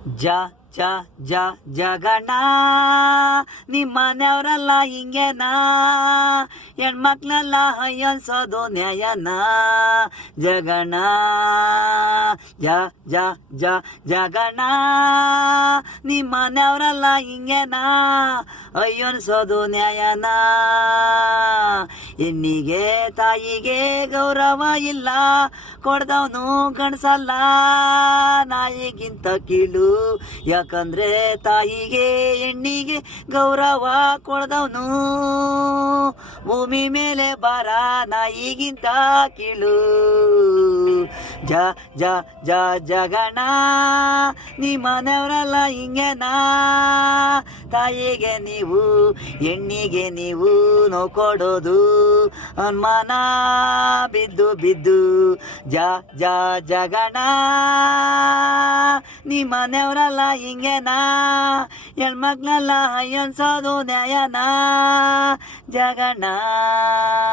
ಜ ಜ ಜ ಜಗಣ ನಿಮ್ಮನೆಯವರೆಲ್ಲ ಹಿಂಗೆನಾ ಹೆಣ್ಮಕ್ಳೆಲ್ಲ ಅನ್ಸೋದು ನ್ಯಾಯನಾ ಜಗಣ ಜ ಜ ಜ ಜಗಣ ನಿಮ್ಮನೆಯವರೆಲ್ಲ ಹಿಂಗೆನಾ ಅನ್ಸೋದು ನ್ಯಾಯನಾ ಹೆಣ್ಣಿಗೆ ತಾಯಿಗೆ ಗೌರವ ಇಲ್ಲ ಕೊಡ್ದವನು ಗಂಡ್ಸಲ್ಲ ನಾಯಿಗಿಂತ ಕೀಳು ಯಾಕಂದ್ರೆ ತಾಯಿಗೆ ಹೆಣ್ಣಿಗೆ ಗೌರವ ಕೊಡ್ದವನು ಭೂಮಿ ಮೇಲೆ ಬಾರ ನಾಯಿಗಿಂತ ಕೀಳು ಜ ಜ ಜ ಜಗಣ ನಿಮ್ಮನೆಯವರೆಲ್ಲ ಹಿಂಗೆನಾ ತಾಯಿಗೆ ನೀವು ಹೆಣ್ಣಿಗೆ ನೀವು ನೋವು ಕೊಡೋದು ಅನುಮಾನ ಬಿದ್ದು ಬಿದ್ದು ಜ ಜ ಜಗಣ ನಿಮ್ಮನೆಯವರೆಲ್ಲ ಹಿಂಗೆನಾ ಹೆಣ್ಮಕ್ಳೆಲ್ಲ ಅನ್ಸೋದು ನ್ಯಾಯನಾ ಜಗಣ